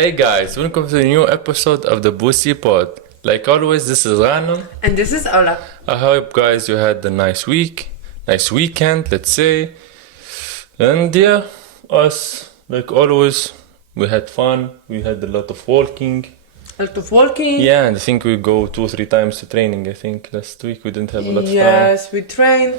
Hey guys, welcome to the new episode of the Boosty Pod. Like always, this is Rano. And this is Ola. I hope guys you had a nice weekend, let's say. And yeah, us, like always, we had fun, we had a lot of walking. A lot of walking. Yeah, and I think we go 2-3 times to training, I think. Last week we didn't have a lot of time. Yes, we train.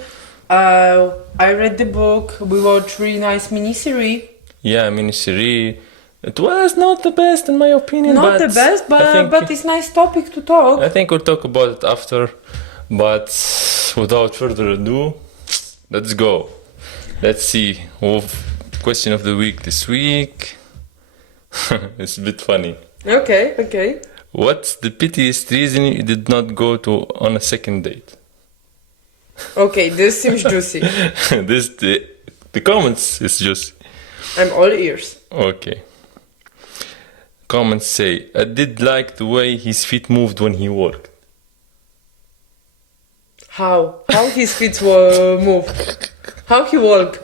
I read the book. We watched really nice mini-series. Yeah, mini-series. It was not the best in my opinion. Not the best, but it's nice topic to talk. I think we'll talk about it after. But without further ado, let's go. Let's see. Question of the week this week. It's a bit funny. Okay. What's the pettiest reason you did not go on a second date? Okay, this seems juicy. The comments is juicy. I'm all ears. Okay. Comments say, I did like the way his feet moved when he walked. How? How his feet move? How he walk?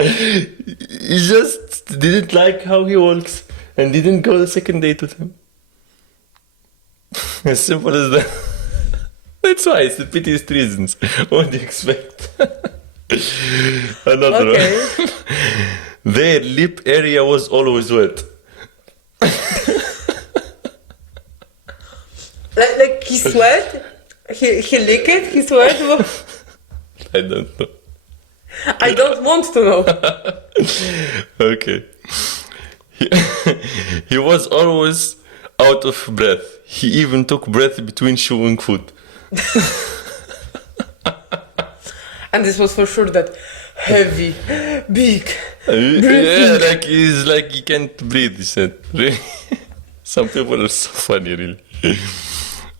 You just didn't like how he walks and didn't go the second date with him. As simple as that. That's why it's the pettiest reasons. What do you expect? Another one. Their lip area was always wet. Like he sweat? He lick it? He sweat? I don't know. I don't want to know. Okay. He was always out of breath. He even took breath between chewing food. And this was for sure that heavy, big. Yeah, like he can't breathe, he said. Really? Some people are so funny, really.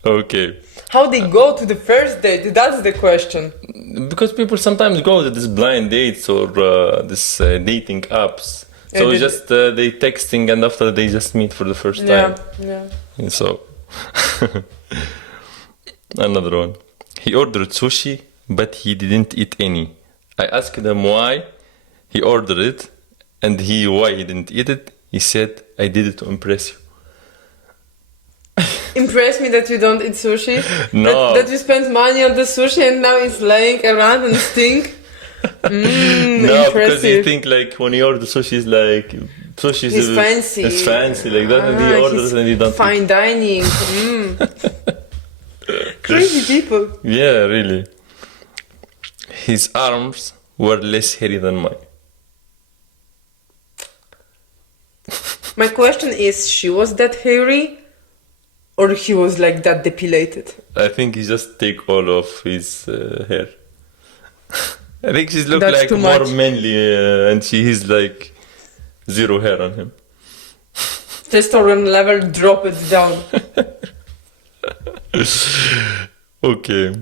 Okay. How they go to the first date? That's the question. Because people sometimes go to these blind dates or this dating apps. So they texting and after they just meet for the first time. Yeah. And so another one. He ordered sushi, but he didn't eat any. I asked him why he ordered it and why he didn't eat it. He said, I did it to impress you. Impress me that you don't eat sushi? No. That you spend money on the sushi and now it's laying around and stink? No, impressive. because you think like when you order sushi is like... Sushi is fancy. It's fancy like that and he orders and he don't fine eat. Dining. Crazy people. Yeah, really. His arms were less hairy than mine. My question is, she was that hairy? Or he was like that depilated? I think he just take all of his hair. I think she's look That's like too more much. manly and he's like zero hair on him. Testosterone level, drop it down. Okay.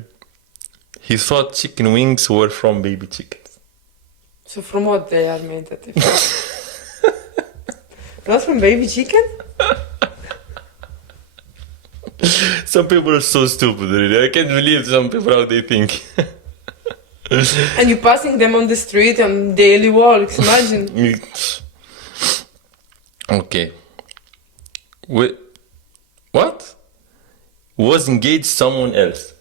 He thought chicken wings were from baby chickens. So from what they are made? Not from baby chicken? Some people are so stupid, really. I can't believe some people how they think. And you passing them on the street on daily walks, imagine. Okay. What? Was engaged someone else.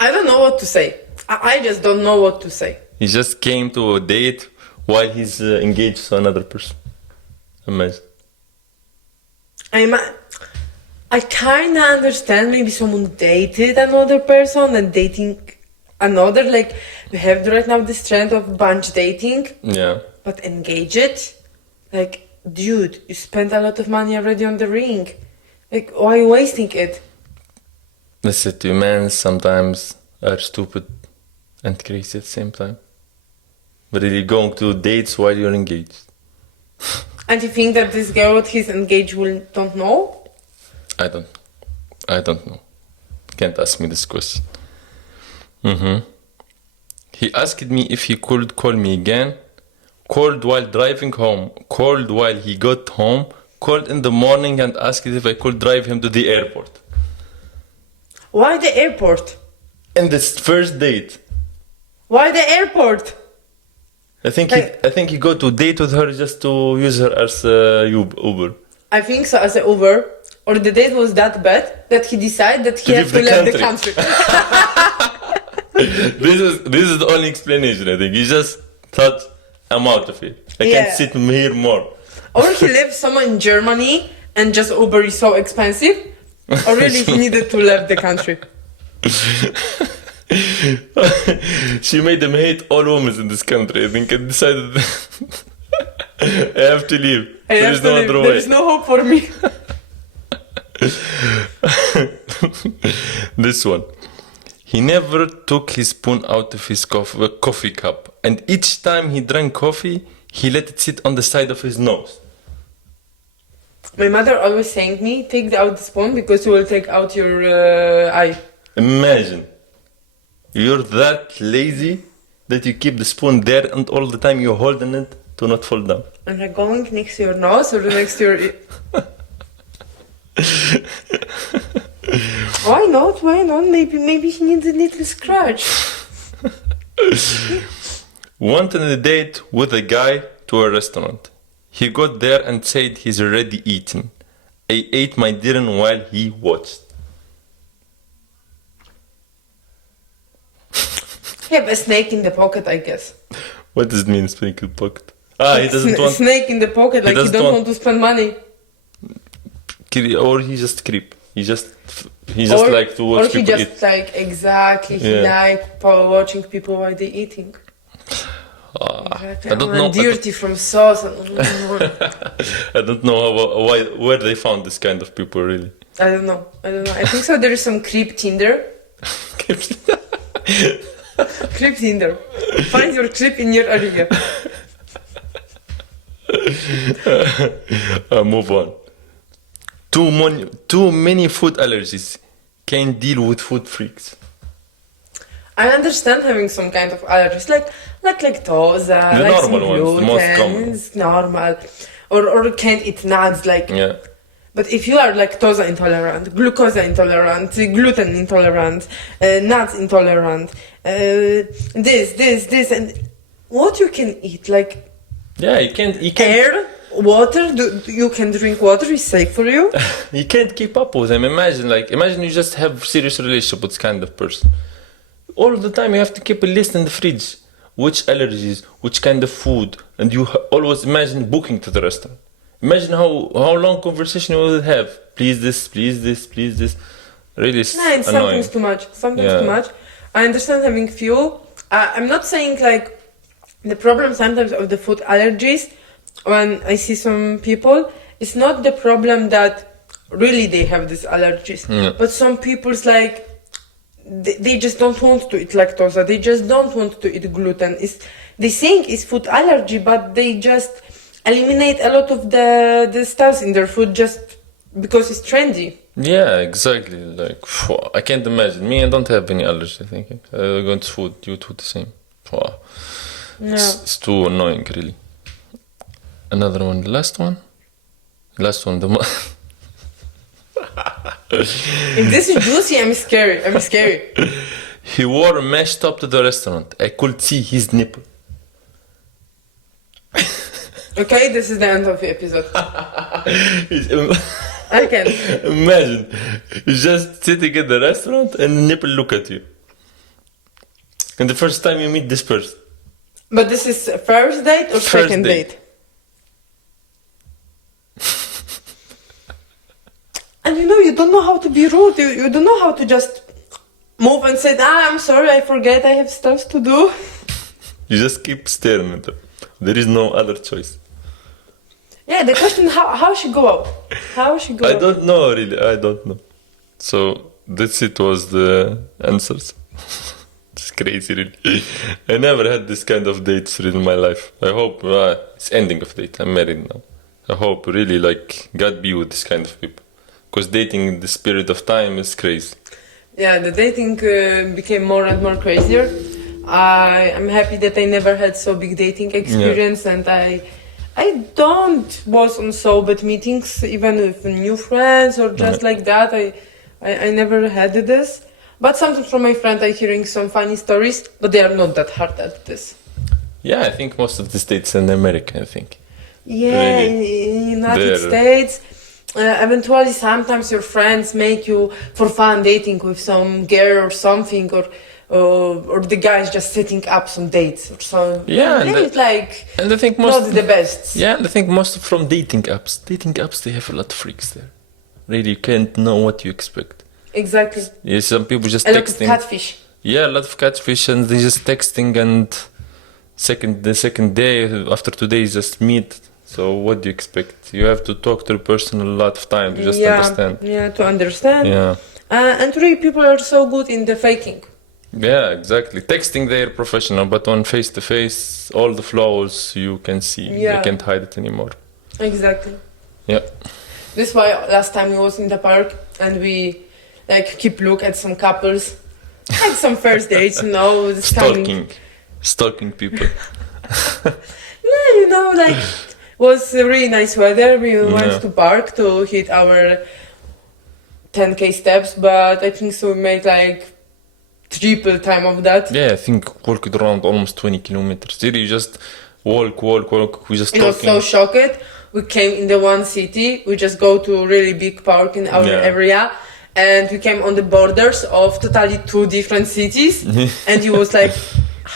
I don't know what to say. I just don't know what to say. He just came to a date while he's engaged to another person. Amazing. I kinda understand maybe someone dated another person and dating another, like we have right now this trend of bunch dating. Yeah. But engage it? Like, dude, you spent a lot of money already on the ring. Like, why are you wasting it? Listen to men sometimes are stupid and crazy at the same time. But really going to dates while you're engaged. And you think that this girl that he's engaged don't know? I don't know. Can't ask me this question. He asked me if he could call me again. Called while driving home. Called while he got home. Called in the morning and asked if I could drive him to the airport. Why the airport? In this first date. Why the airport? I think he go to date with her just to use her as Uber. I think so, as an Uber, or the date was that bad that he decided that he To had to leave leave the the country. This is the only explanation. I think he just thought I'm out of it. I Yeah. can't sit here more. Or he lived somewhere in Germany and just Uber is so expensive. Or really he needed to leave the country. She made him hate all women in this country. I think and decided I have to leave. I There have is to no leave. other There way. is no hope for me. This one. He never took his spoon out of his coffee cup, and each time he drank coffee, he let it sit on the side of his nose. My mother always saying me, take out the spoon because you will take out your eye. Imagine, you're that lazy that you keep the spoon there and all the time you're holding it to not fall down. And like going next to your nose or next to your ear. Why not? Why not? Maybe he needs a little scratch. Went on a date with a guy to a restaurant. He got there and said he's already eaten. I ate my dinner while he watched. He have a snake in the pocket, I guess. What does it mean, snake in pocket? He doesn't want... snake in the pocket, like he doesn't don't want- want to spend money. Or he just creep. He just like to watch or he people just eat. like exactly he Yeah. like watching people while they eating. Exactly. I don't know. Dirty from sauce. I don't know where they found this kind of people really. I don't know. I think so. There is some creep Tinder. Creep Tinder. Find your creep in your area. Move on. Too many food allergies. Can't deal with food freaks. I understand having some kind of allergies, like lactose, like normal some ones, the gluten, most common. it's normal, or can't eat nuts, like. Yeah. But if you are lactose intolerant, glucose intolerant, gluten intolerant, nuts intolerant, this, and what you can eat, like Yeah, you can't. air, water, you can drink water, is safe for you. You can't keep up with them. Imagine you just have serious relationship with this kind of person. All the time you have to keep a list in the fridge. Which allergies, which kind of food, and you always imagine booking to the restaurant. Imagine how long conversation you will have. Please this, please this, please this. Really, it's No, it's annoying. sometimes too much. Sometimes Yeah. too much. I understand having few. I'm not saying like the problem sometimes of the food allergies when I see some people. It's not the problem that really they have these allergies, Yeah. but some people's like they just don't want to eat lactose. They just don't want to eat gluten. They think it's food allergy, but they just eliminate a lot of the stuff in their food just because it's trendy. Yeah, exactly. Like, I can't imagine. Me, I don't have any allergy, I think. I go to food, you do the same. No. It's too annoying, really. Another one, the last one? Last one, the If this is juicy, I'm scary. He wore a mesh top to the restaurant. I could see his nipple. Okay, this is the end of the episode. He's- I can. Imagine, you're just sitting at the restaurant and the nipple look at you. And the first time you meet this person. But this is first date or First second date. date? And you don't know how to be rude. You don't know how to just move and say, I'm sorry, I forget, I have stuff to do. You just keep staring at them. There is no other choice. Yeah, the question, how she go out? How she go I out? don't know, really. I don't know. So, that's it was the answers. It's crazy, really. I never had this kind of dates really in my life. I hope it's ending of date. I'm married now. I hope really God be with this kind of people. Because dating in this period of time is crazy. Yeah, the dating became more and more crazier. I'm happy that I never had so big dating experience, and I don't was on so bad meetings, even with new friends or just like that. I never had this. But sometimes from my friend I'm hearing some funny stories, but they are not that hard at this. Yeah, I think most of the states in America, I think. Yeah, Really? in United There. States, eventually sometimes your friends make you for fun dating with some girl or something, or the guys just setting up some dates or so. Yeah, and It's like And I think not most, the best. yeah, and I think most from dating apps, they have a lot of freaks there. Really, you can't know what you expect. Exactly. Yeah, some people just A lot of texting. catfish. Yeah, a lot of catfish, and they just texting, and the second day after 2 days just meet. So what do you expect? You have to talk to the person a lot of time to just understand. Yeah, to understand. Yeah. And really, people are so good in the faking. Yeah, exactly. Texting they're professional, but on face to face, all the flaws you can see. Yeah. They can't hide it anymore. Exactly. Yeah. This is why last time we was in the park and we like keep look at some couples, had some first dates, you know, this Stalking people. Yeah, you know, like was a really nice weather. We Yeah. went to park to hit our 10K steps, but I think so we made like triple time of that. Yeah, I think walked around almost 20 kilometers. Really, you just walk. We just It was talking. so shocked. We came in the one city. We just go to a really big park in our Yeah. area, and we came on the borders of totally two different cities. And he was like,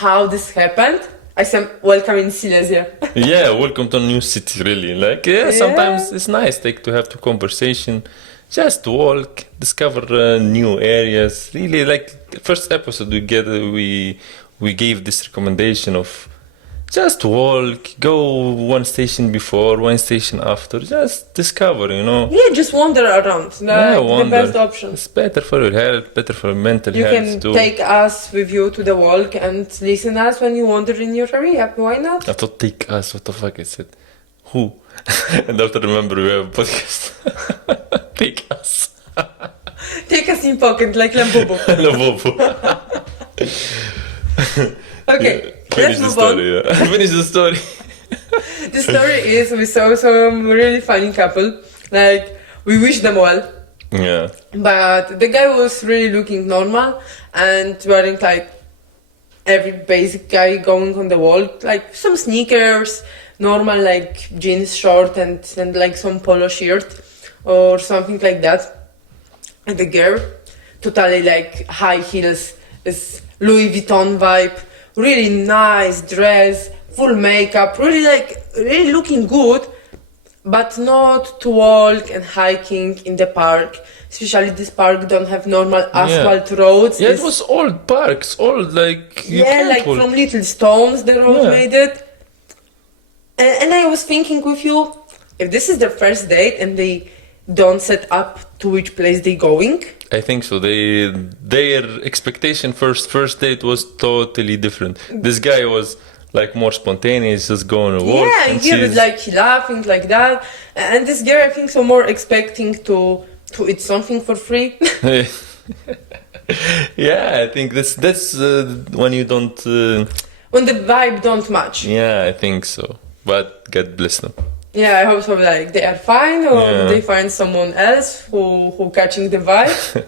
"How this happened?" I said, "Welcome in Silesia." Yeah, welcome to a new city. Really, like sometimes it's nice to have the conversation, just walk, discover new areas. Really, like the first episode we gave this recommendation of just walk, go one station before, one station after, just discover, you know. Yeah, just wander around. The wander. best option. It's better for your health, better for mental You health can too. take us with you to the walk and listen us when you wander in your area. Why not? I thought take us, what the fuck I said. Who? And after remember we have a podcast. Take us. Take us in pocket like Lambubu. No, Bobo. Okay, Finish let's the move on. story, yeah. Finish the story. The story is we saw some really funny couple. Like we wish them well, Yeah. but the guy was really looking normal and wearing like every basic guy going on the wall, like some sneakers, normal like jeans short and like some polo shirt or something like that. And the girl, totally like high heels, this Louis Vuitton vibe, really nice dress, full makeup, really looking good, but not to walk and hiking in the park. Especially this park don't have normal asphalt roads. Yeah, it was old parks, old like you Yeah, can't like walk. from little stones the road Yeah. made it. And I was thinking with you, if this is their first date and they don't set up to which place they going, I think so. Their expectation first date was totally different. This guy was like more spontaneous, just going to walk. yeah, and he was she's- like he laughing like that, and this girl I think so more expecting to eat something for free. Yeah, I think that's when you don't. When the vibe don't match. Yeah, I think so. But God bless them. Yeah, I hope so. Like they are fine, or Yeah. they find someone else who catching the vibe.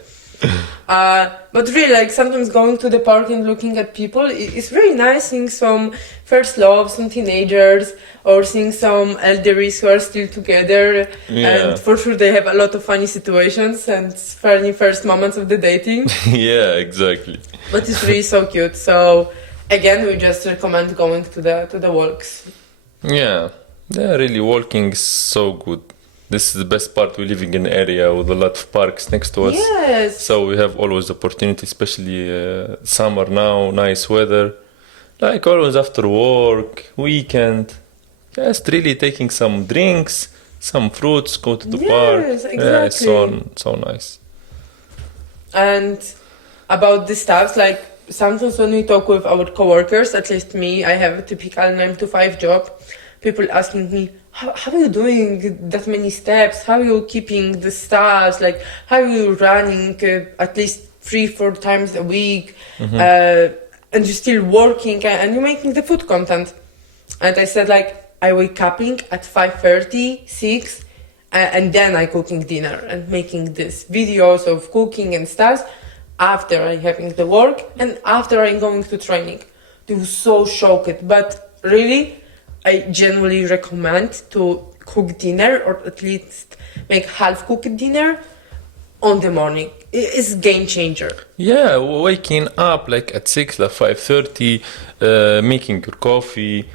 But really, like sometimes going to the park and looking at people, it's really nice seeing some first love, some teenagers, or seeing some elderlies who are still together. Yeah. And for sure, they have a lot of funny situations and funny first moments of the dating. Yeah, exactly. But it's really so cute. So again, we just recommend going to the walks. Yeah, really walking is so good. This is the best part. We're living in an area with a lot of parks next to us. Yes. So we have always opportunity, especially summer now, nice weather. Like always after work, weekend, just really taking some drinks, some fruits, go to the park. Yes, Yeah, it's so nice. And about the stuff, like sometimes when we talk with our coworkers, at least me, I have a typical 9 to 5 job. People asking me, how are you doing that many steps? How are you keeping the stars? Like, how are you running at least 3-4 times a week? And you're still working and you're making the food content. And I said, like, I wake up at 5:30, 6, and then I cooking dinner and making these videos of cooking and stuff after I having the work and after I'm going to training. They were so shocked, but really, I genuinely recommend to cook dinner or at least make half cooked dinner on the morning. It's game changer. Yeah, waking up like at 6, like 5:30, making your coffee,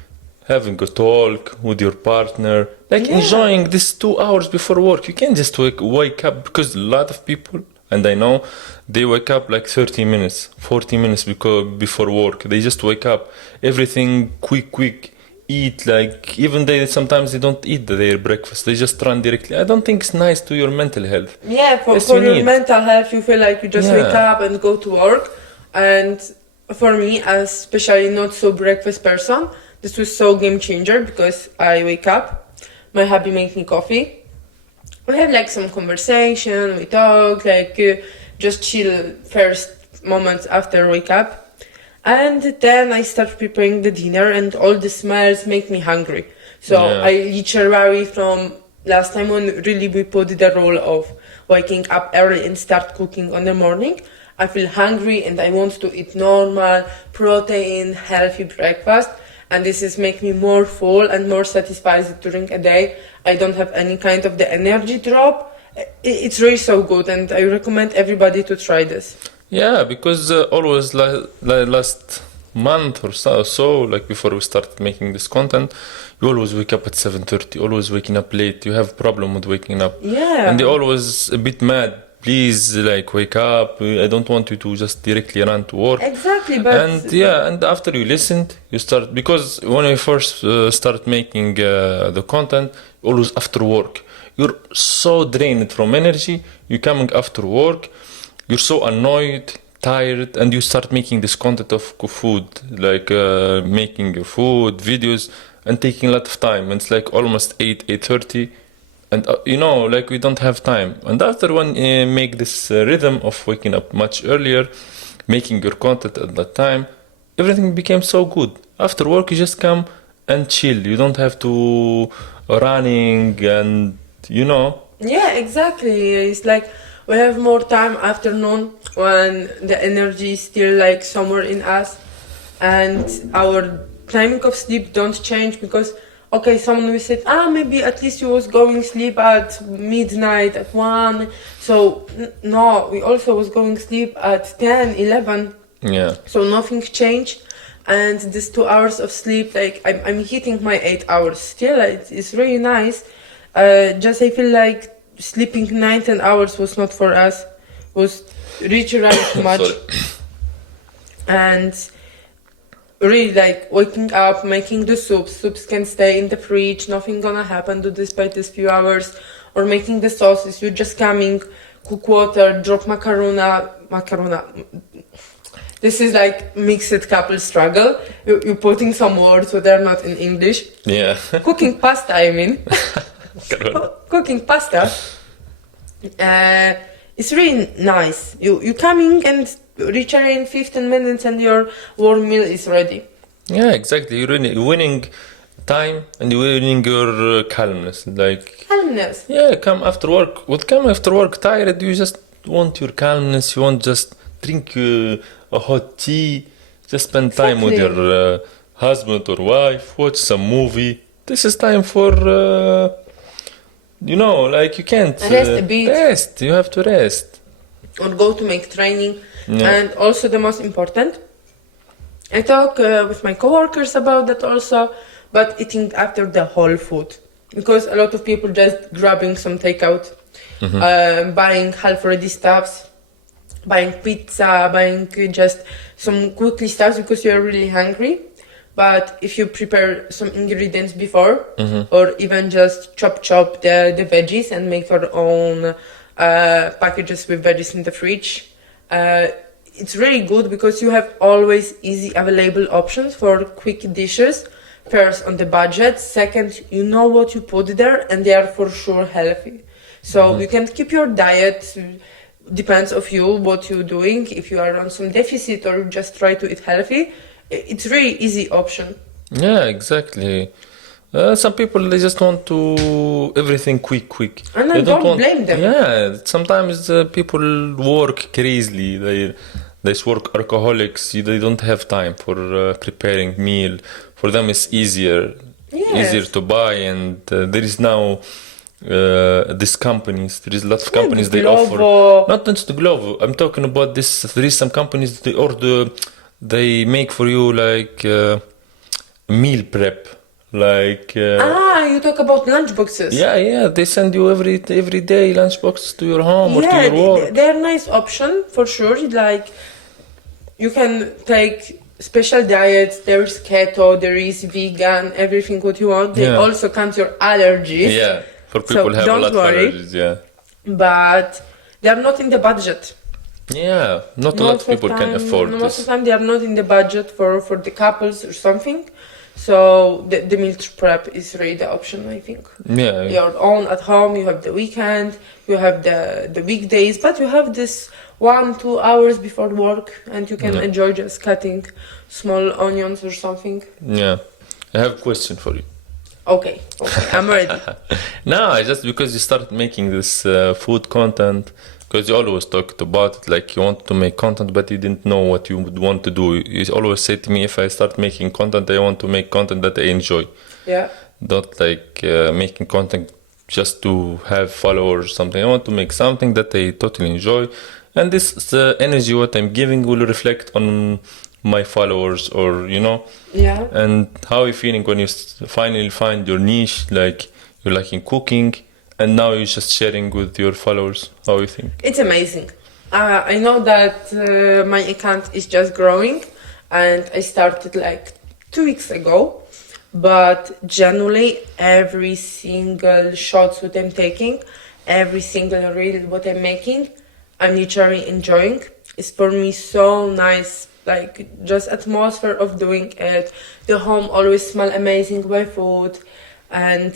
having a talk with your partner, like Yeah. enjoying this 2 hours before work. You can't just wake up because a lot of people, and I know, they wake up like 30 minutes, 40 minutes before work. They just wake up, everything quick, eat like even sometimes they don't eat their breakfast. They just run directly. I don't think it's nice to your mental health. Yeah, Yes, for you your need. mental health, you feel like you just Yeah. wake up and go to work. And for me, as especially not so breakfast person, this was so game changer because I wake up, my hubby makes me coffee. We have like some conversation, we talk, like just chill first moments after wake up. And then I start preparing the dinner and all the smells make me hungry. So Yeah. I literally from last time when really we put the role of waking up early and start cooking on the morning, I feel hungry and I want to eat normal, protein, healthy breakfast. And this is make me more full and more satisfied during a day. I don't have any kind of the energy drop. It's really so good and I recommend everybody to try this. Yeah, because always last month or so, like before we started making this content, you always wake up at 7:30, always waking up late. You have problem with waking up. Yeah. And they always a bit mad. Please, like, wake up. I don't want you to just directly run to work. Exactly, but And yeah, and after you listened, you start, because when I first start making the content, always after work, you're so drained from energy. You're coming after work, you're so annoyed, tired, and you start making this content of food, like making your food videos, and taking a lot of time. And it's like almost 8:30, and like we don't have time. And after one make this rhythm of waking up much earlier, making your content at that time, everything became so good. After work, you just come and chill. You don't have to running and yeah, exactly. It's like we have more time afternoon when the energy is still like somewhere in us and our timing of sleep don't change because okay, someone will say, maybe at least you was going sleep at midnight, at 1. So no, we also was going sleep at 10, 11. Yeah. So nothing changed. And this 2 hours of sleep, like I'm hitting my 8 hours still. It's really nice. Just I feel like sleeping 9, 10 hours was not for us. Was literally too much. Sorry. And really like waking up, making the soups can stay in the fridge, nothing gonna happen to despite this few hours. Or making the sauces, you're just coming, cook water, drop macarona. This is like mixed couple struggle. You're putting some words so they're not in English. Yeah. Cooking pasta, I mean. Cooking pasta. It's really nice. You coming and literally in 15 minutes and your warm meal is ready. Yeah, exactly. You're winning time and you're winning your calmness. Like, Calmness. yeah, come after work tired, you just want your calmness. You want just drink a hot tea, just spend time with Exactly. your husband or wife, watch some movie. This is time for, like you can't Rest a bit. Rest. You have to rest. Or go to make training. Yeah. And also the most important, I talk with my coworkers about that also, but eating after the whole food. Because a lot of people just grabbing some takeout, buying half-ready stuffs, buying pizza, buying just some quickly stuffs because you're really hungry. But if you prepare some ingredients before, or even just chop the veggies and make your own packages with veggies in the fridge, it's really good because you have always easy available options for quick dishes. First, on the budget. Second, you know what you put there and they are for sure healthy. So you can keep your diet, depends of you, what you're doing. If you are on some deficit or just try to eat healthy, it's really easy option. Yeah, exactly. Some people, they just want to everything quick. And I They don't blame them. Yeah, sometimes people work crazily. These work alcoholics, they don't have time for preparing meal. For them, it's easier Yes. to buy, and there is now these companies. There is a lot of companies the they offer. Glovo. Not just the Glovo. I'm talking about this. There is some companies they make for you like meal prep, like. You talk about lunchboxes. Yeah. They send you every day lunchboxes to your home or to your work. They're nice option for sure. Like you can take special diets. There's keto, there is vegan, everything what you want. They also count your allergies. Yeah, for people So have a don't lot worry. of allergies. Yeah. But they are not in the budget. Yeah, not a lot of people can afford Most of this. the time they are not in the budget for the couples or something. So the meal prep is really the option, I think. Yeah. Your own at home, you have the weekend, you have the weekdays, but you have this 1-2 hours before work and you can enjoy just cutting small onions or something. Yeah. I have a question for you. Okay, I'm ready. No, I just because you started making this food content, because you always talked about it, like you wanted to make content, but you didn't know what you would want to do. You always say to me, if I start making content, I want to make content that I enjoy. Yeah. Not like making content just to have followers or something. I want to make something that I totally enjoy. And this energy what I'm giving will reflect on my followers, or Yeah. and how are you feeling when you finally find your niche, like you're liking cooking and now you're just sharing with your followers? How you think? It's amazing. I know that my account is just growing and I started like 2 weeks ago, but generally every single shot what I'm taking, every single reel what I'm making, I'm literally enjoying. It's for me so nice, like just atmosphere of doing it. The home always smell amazing by food, and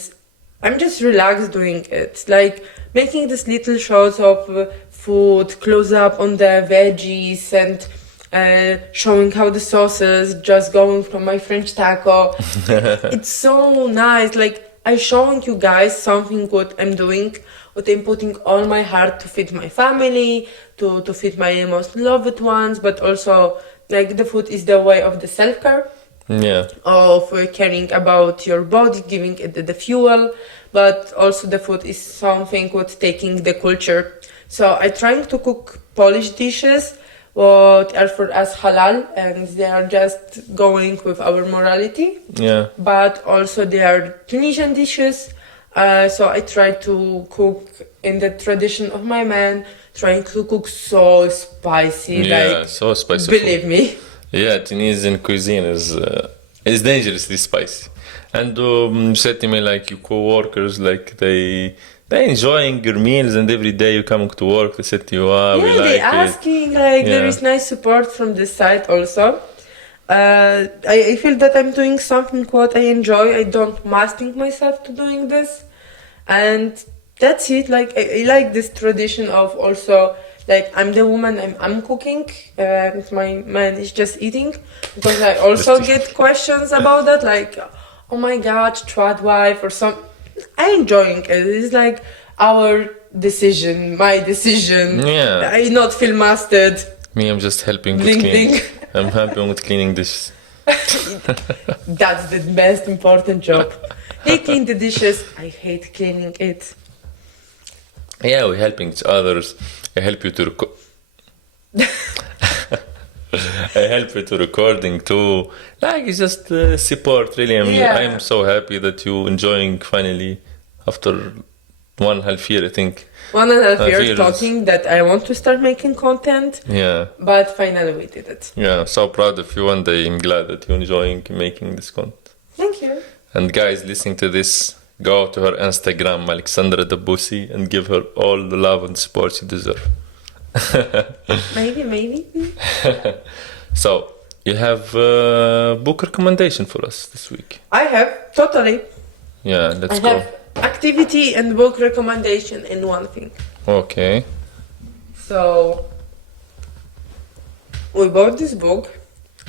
I'm just relaxed doing it. Like making these little shots of food, close up on the veggies, and showing how the sauces just going from my French taco. It's so nice. Like I showing you guys something what I'm doing, what I'm putting all my heart to feed my family, to feed my most loved ones, but also like the food is the way of the self-care, Yeah. of caring about your body, giving it the fuel, but also the food is something what taking the culture. So I trying to cook Polish dishes what are for us halal, and they are just going with our morality, Yeah. but also they are Tunisian dishes. So I try to cook in the tradition of my man, trying to cook so spicy, Yeah, like so spicy believe food. me. Yeah, Tunisian cuisine is dangerously spicy. And you said to me like your co-workers, like they enjoying your meals, and every day you coming to work, they said to you, we Yeah, they like it. asking, like there Yeah. is nice support from this side also. I feel that I'm doing something what I enjoy. I don't masking myself to doing this, and that's it. Like I like this tradition of also like I'm the woman, I'm cooking, and my man is just eating, because I also Just get questions about that, like, oh my god, trad wife or some. I enjoying it. It's like our decision, my decision. Yeah. I not feel mastered. Me, I'm just helping with Bling, cleaning. bling. I'm helping with cleaning dishes. That's the most important job. They clean the dishes. I hate cleaning it. Yeah, we're helping each others. I help you to I help you to recording too. Like it's just support, really. Yeah. I'm so happy that you enjoying finally after 1.5 year, I think. 1.5 years years. talking that I want to start making content, Yeah. but finally we did it. Yeah, so proud of you, and I'm glad that you're enjoying making this content. Thank you. And guys, listening to this, go to her Instagram, Alexandra Debussy, and give her all the love and support she deserves. Maybe. So, you have a book recommendation for us this week. I have, totally. Yeah, let's I go. have activity and book recommendation in one thing. Okay. So, we bought this book.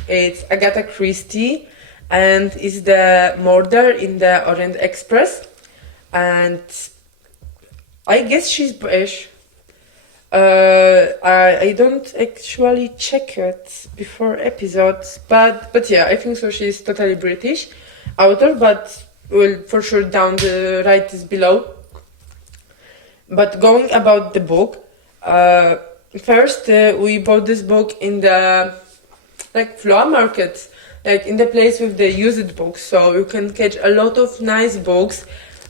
It's Agatha Christie, and it's the murder in the Orient Express. And I guess she's British. I don't actually check it before episodes, but yeah, I think so. She's totally British author, but will for sure down the write this below. But going about the book, first we bought this book in the like flower market, like in the place with the used books, so you can catch a lot of nice books.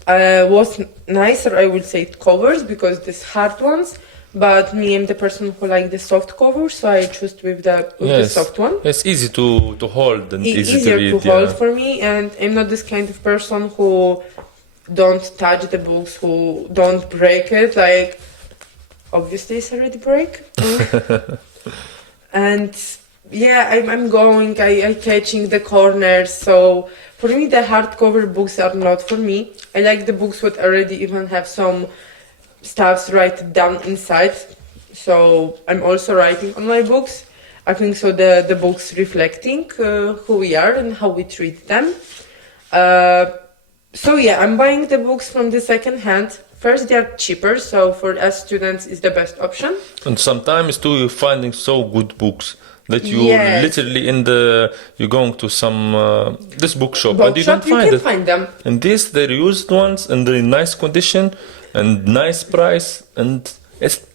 Was nicer, I would say, covers because these hard ones. But me, I'm the person who like the soft cover, so I choose with the soft one. It's easy to hold and easy Easier to read. to hold for me, and I'm not this kind of person who don't touch the books, who don't break it. Like, obviously, it's already break. And yeah, I'm going, I catching the corners. So for me, the hardcover books are not for me. I like the books that already even have some stuffs write down inside, so I'm also writing on my books. I think so the books reflecting who we are and how we treat them. So yeah, I'm buying the books from the second hand. First, they are cheaper, so for us students is the best option. And sometimes too, you're finding so good books that you Yes. literally you're going to some this bookshop and you Bookshop, don't find can it. find them. And these they're used ones and they're in nice condition and nice price and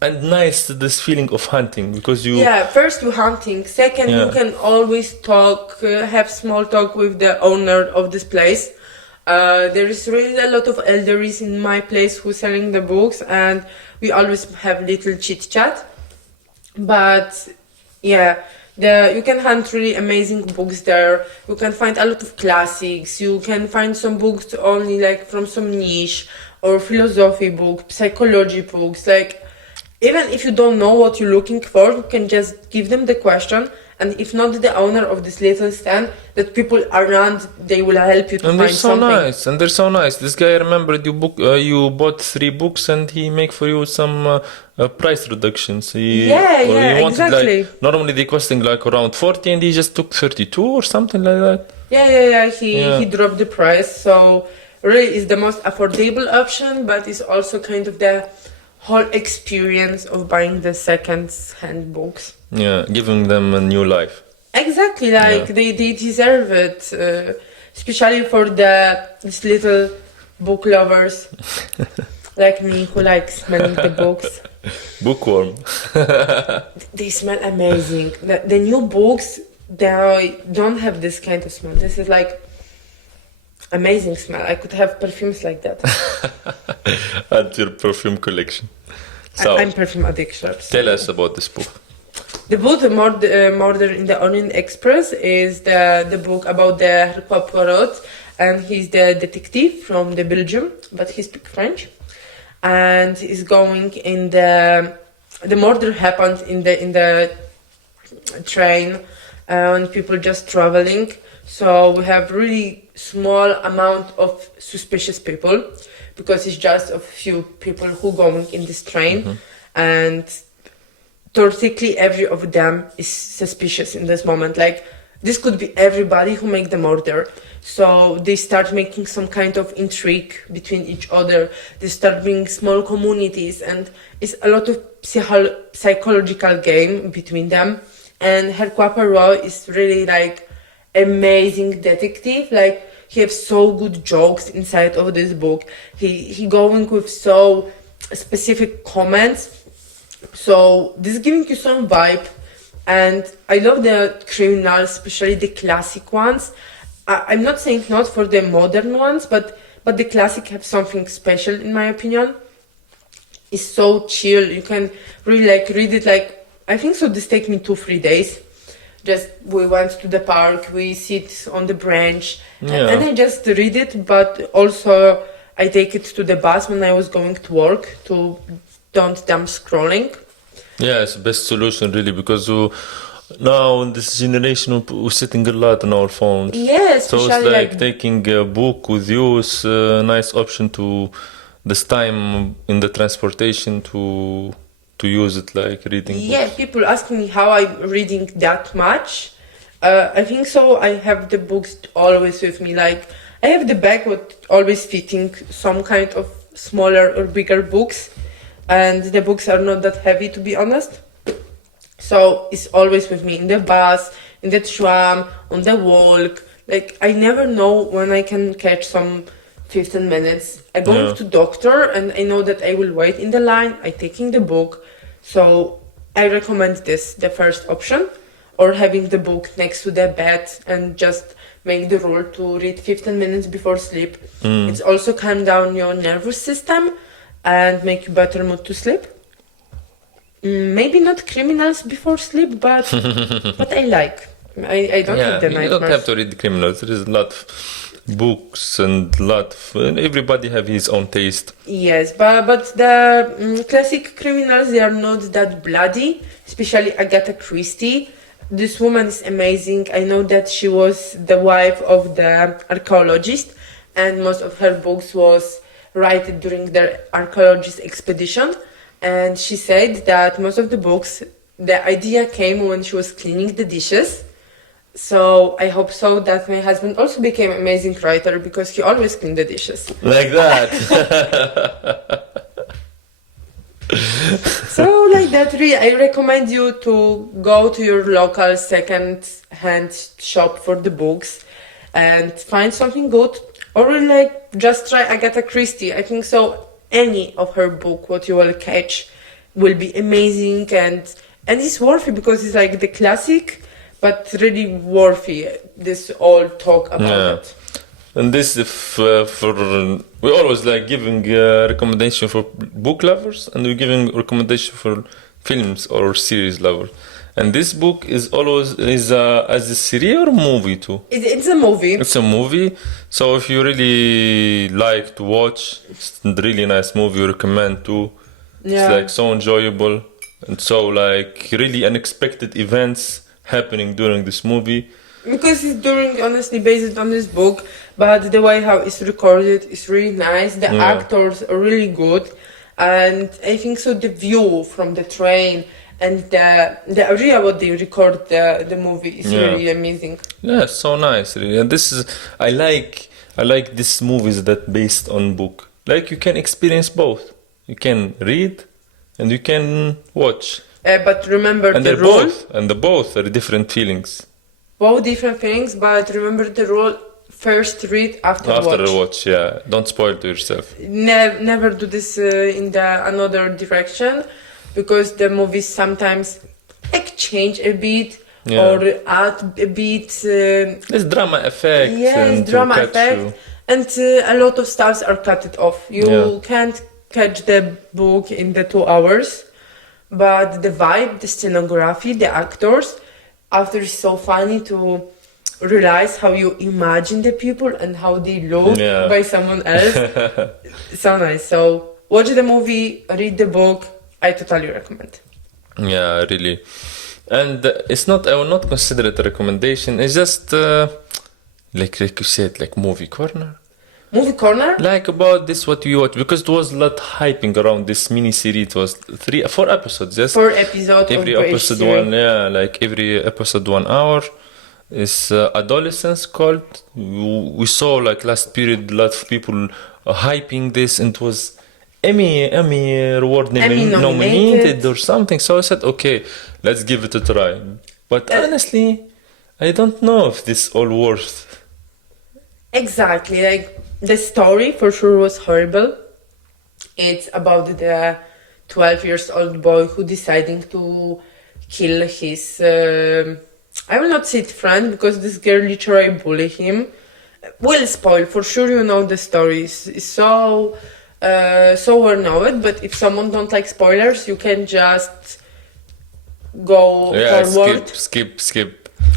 nice this feeling of hunting because you Yeah, first you hunting. Second, you Yeah. can always talk, have small talk with the owner of this place. There is really a lot of elderlies in my place who selling the books, and we always have little chit chat. But yeah, you can hunt really amazing books there. You can find a lot of classics. You can find some books only like from some niche or philosophy book, psychology books. Like, even if you don't know what you're looking for, you can just give them the question, and if not the owner of this little stand, that people around, they will help you to and find they're so something. nice and they're so nice. This guy, I remembered you bought 3 books and he make for you some price reductions. Yeah, exactly. Like, normally they costing like around 40 and he just took 32 or something like that. Yeah. Yeah. He dropped the price, so really is the most affordable option, but it's also kind of the whole experience of buying the second-hand books. Yeah, giving them a new life. Exactly, like they deserve it, especially for these little book lovers like me who like smelling the books. Bookworm. They smell amazing. The new books, they don't have this kind of smell. This is like amazing smell. I could have perfumes like that. Add to your perfume collection. So, I'm perfume addiction. So. tell us about this book. The book, Murder in the Orient Express, is the book about the Hercule Poirot, and he's the detective from the Belgium, but he speaks French, and he's going in the murder happened in the train, and people just traveling. So we have really small amount of suspicious people, because it's just a few people who going in this train, and theoretically every of them is suspicious in this moment. Like, this could be everybody who make the murder. So they start making some kind of intrigue between each other. They start being small communities, and it's a lot of psychological game between them. And Hercule Poirot is really like amazing detective. Like, he has so good jokes inside of this book. He going with so specific comments. So this is giving you some vibe, and I love the criminals, especially the classic ones. I'm not saying not for the modern ones, but the classic have something special in my opinion. It's so chill. You can really like read it. Like, I think so. This take me 2-3 days. Just we went to the park, we sit on the bench, and I just read it. But also I take it to the bus when I was going to work to don't dumb scrolling. Yeah, it's the best solution really, because now in this generation we're sitting a lot on our phones. Yeah, so especially it's like taking a book with you is a nice option to this time in the transportation to use it, like reading Yeah, books. people ask me how I'm reading that much. I think so. I have the books always with me. Like, I have the bag with always fitting some kind of smaller or bigger books. and the books are not that heavy, to be honest. So it's always with me in the bus, in the tram, on the walk. Like, I never know when I can catch some 15 minutes. I go to doctor and I know that I will wait in the line. I taking the book. So I recommend this, the first option, or having the book next to the bed and just make the rule to read 15 minutes before sleep. It's also calm down your nervous system and make you better mood to sleep. Maybe not criminals before sleep, but I like. I don't have the nightmares. You don't have to read the criminals. There is a lot of books and everybody have his own taste. Yes, but the classic criminals, they are not that bloody, especially Agatha Christie. This woman is amazing. I know that she was the wife of the archaeologist, and most of her books was written during the archaeologist expedition. And she said that most of the books, the idea came when she was cleaning the dishes. So I hope so that my husband also became an amazing writer, because he always cleaned the dishes. Like that. So like that, really, I recommend you to go to your local second-hand shop for the books and find something good, or like just try Agatha Christie. I think so any of her book, what you will catch, will be amazing, and it's worthy, because it's like the classic, but really worthy, this all talk about it. And this, we always like giving recommendation for book lovers, and we're giving recommendation for films or series lovers. And this book is always as a series or movie too. It's a movie. It's a movie. So if you really like to watch, it's a really nice movie. We recommend too. Yeah. It's like so enjoyable, and so like really unexpected events happening during this movie. Because it's honestly based on this book, but the way how it's recorded is really nice. The actors are really good, and I think so the view from the train and the area what they record the movie is really amazing. Yeah, so nice, really. And this is I like these movies that based on book. Like you can experience both. You can read and you can watch. But remember and the rule. Both are different feelings. Both different things, but remember the rule: first read, after watch. Yeah. Don't spoil to yourself. Never do this in the another direction, because the movies sometimes like change a bit or add a bit. There's drama effect. Yes, drama effect, and a lot of stuffs are cut off. You can't catch the book in the 2 hours, but the vibe, the scenography, the actors. After it's so funny to realize how you imagine the people and how they look by someone else. So nice. So watch the movie, read the book. I totally recommend. Yeah, really. And it's not. I will not consider it a recommendation. It's just like you said, like movie corner. Movie corner. Like about this, what you watch, because it was a lot hyping around this mini series. It was 4 episodes. Yes. 4 episodes. Every episode one. Yeah, like every episode 1 hour. Is adolescence called. We saw like last period a lot of people hyping this, and it was Emmy award nominated or something. So I said, okay, let's give it a try. But honestly, I don't know if this all worth. Exactly, like the story for sure was horrible. It's about the 12 years old boy who deciding to kill his. I will not say it friend, because this girl literally bullied him. Will spoil for sure. You know the story is so well known. But if someone don't like spoilers, you can just go forward. Skip.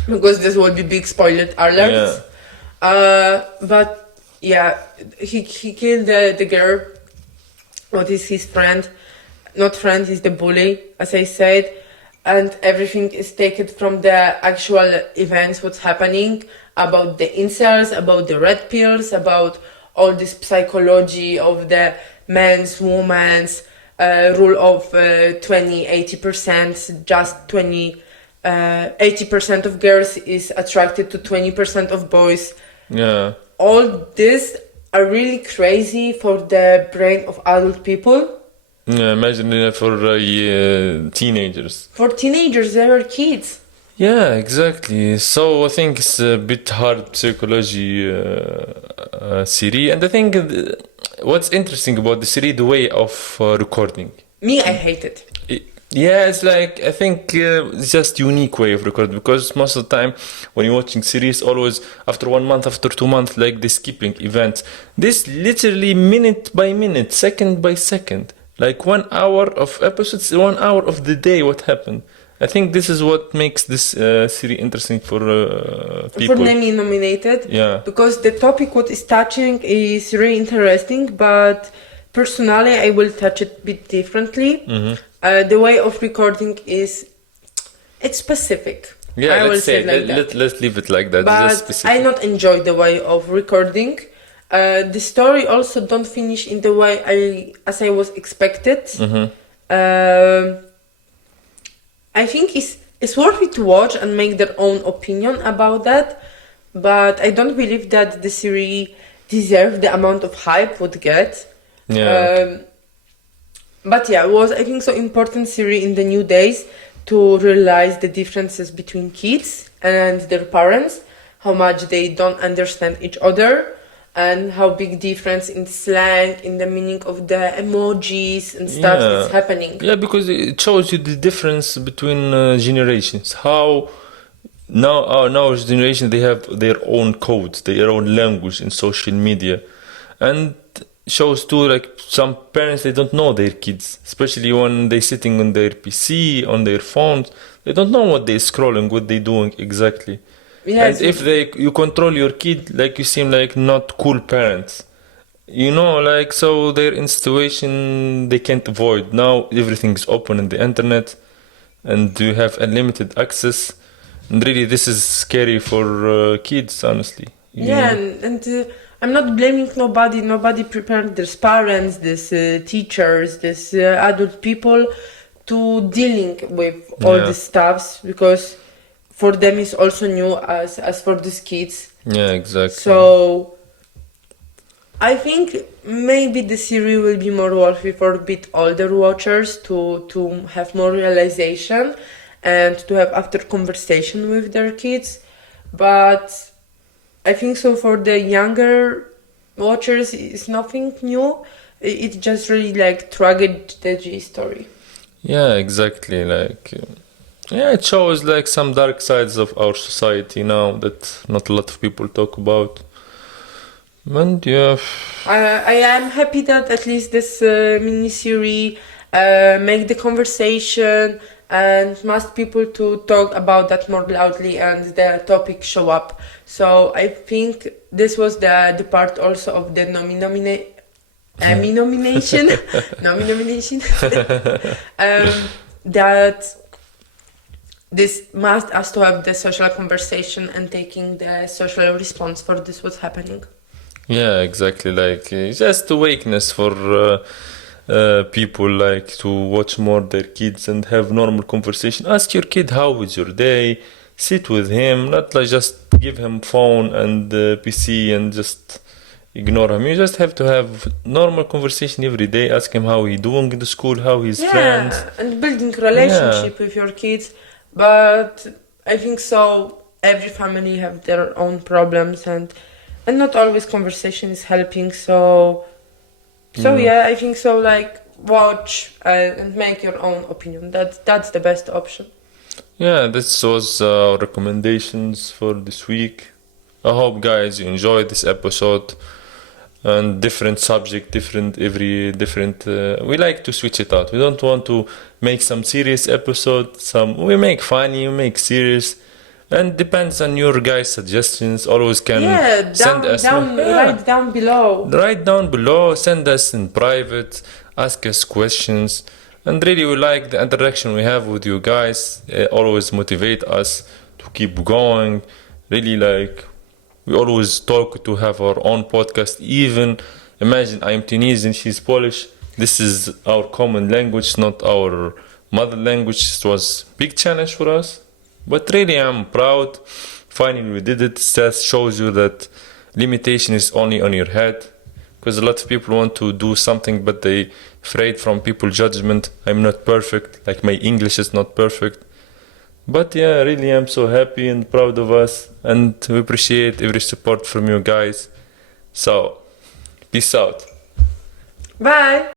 Because this will be big spoiler alerts. But yeah, he killed the girl. What is his friend? Not friend, he's the bully, as I said. And everything is taken from the actual events, what's happening, about the incels, about the red pills, about all this psychology of the men's, women's, rule of 80%, just 80% of girls is attracted to 20% of boys. Yeah. All this are really crazy for the brain of adult people. Yeah, imagine for teenagers. For teenagers, they were kids. Yeah, exactly. So I think it's a bit hard psychology series, and I think what's interesting about the series, the way of recording. Me, I hate it. Yeah, it's like I think it's just unique way of recording because most of the time when you're watching series, always after 1 month, after 2 months, like the skipping events. This literally minute by minute, second by second, like 1 hour of episodes, 1 hour of the day. What happened? I think this is what makes this series interesting for people. For Nemi nominated. Yeah. Because the topic what is touching is really interesting, but personally I will touch it a bit differently. The way of recording it's specific. Yeah, I will let's say it like that. let's leave it like that. It's just But specific. I not enjoy the way of recording. The story also don't finish in the way as I was expected. I think it's worth it to watch and make their own opinion about that, but I don't believe that the series deserves the amount of hype would get. Yeah. But yeah, it was I think so important series in the new days to realize the differences between kids and their parents, how much they don't understand each other, and how big difference in slang, in the meaning of the emojis and stuff Yeah. is happening. Yeah, because it shows you the difference between generations. How now our generation they have their own codes, their own language in social media, and shows too like some parents they don't know their kids, especially when they sitting on their PC on their phones. They don't know what they're scrolling, what they're doing exactly. Yes. And if you control your kid, like you seem like not cool parents. You know, like so they're in situation they can't avoid. Now everything's open in the internet and you have unlimited access. And really this is scary for kids, honestly. Yeah, and I'm not blaming nobody. Nobody prepared these parents, these teachers, these adult people to dealing with all Yeah. these stuffs because for them it's also new as for these kids. Yeah, exactly. So I think maybe the series will be more worthy for a bit older watchers to have more realization and to have after conversation with their kids. But I think so for the younger watchers it's nothing new. It's just really like tragedy story. Yeah, exactly. Like, yeah, it shows like some dark sides of our society now that not a lot of people talk about. And yeah, I am happy that at least this mini-series make the conversation and must people to talk about that more loudly and the topic show up. So I think this was the part also of the nomination. That this must us to have the social conversation and taking the social response for this what's happening. yeah, exactly. Like, just awareness for people like to watch more their kids and have normal conversation. Ask your kid how was your day. Sit with him, not like just give him phone and PC and just ignore him. You just have to have normal conversation every day. Ask him how he doing in the school, how his friends. And building relationship with your kids. But I think so every family have their own problems and not always conversation is helping. So yeah, I think so. Like watch and make your own opinion. That's the best option. Yeah, this was our recommendations for this week. I hope guys you enjoyed this episode and different subject, different. We like to switch it out. We don't want to make some serious episode. We make funny, we make serious, and depends on your guys' suggestions. Always can send us. Write down below. Write down below. Send us in private. Ask us questions. And really, we like the interaction we have with you guys. Always motivate us to keep going. Really, like we always talk to have our own podcast. Even imagine I'm Tunisian, she's Polish. This is our common language, not our mother language. It was big challenge for us, but really I'm proud. Finally, we did it. That shows you that limitation is only on your head. because a lot of people want to do something, but they afraid from people judgment. I'm not perfect, like my English is not perfect. But yeah, really, I'm so happy and proud of us, and we appreciate every support from you guys. So, peace out. Bye.